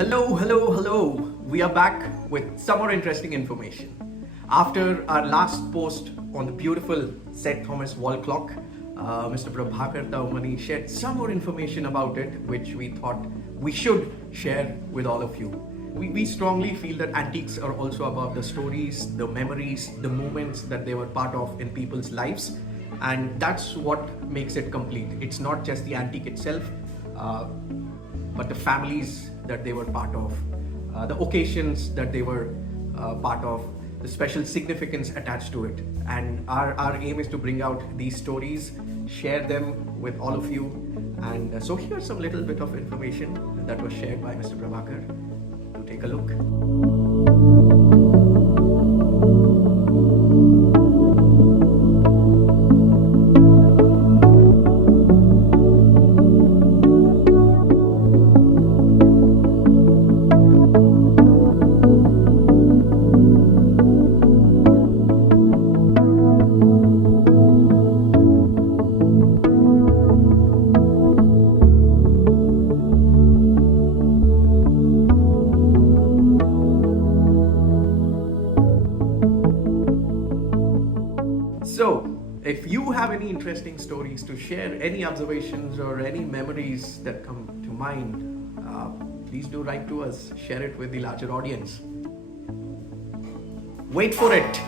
Hello. We are back with some more interesting information. After our last post on the beautiful Seth Thomas wall clock, Mr. Prabhakar Taumani shared some more information about it, which we thought we should share with all of you. We strongly feel that antiques are also about the stories, the memories, the moments that they were part of in people's lives, and that's what makes it complete. It's not just the antique itself, but the families that they were part of, the occasions that they were part of, the special significance attached to it. And our aim is to bring out these stories, share them with all of you. And so here's some little bit of information that was shared by Mr. Prabhakar. Do take a look. So, if you have any interesting stories to share, any observations or any memories that come to mind, please do write to us, share it with the larger audience. Wait for it.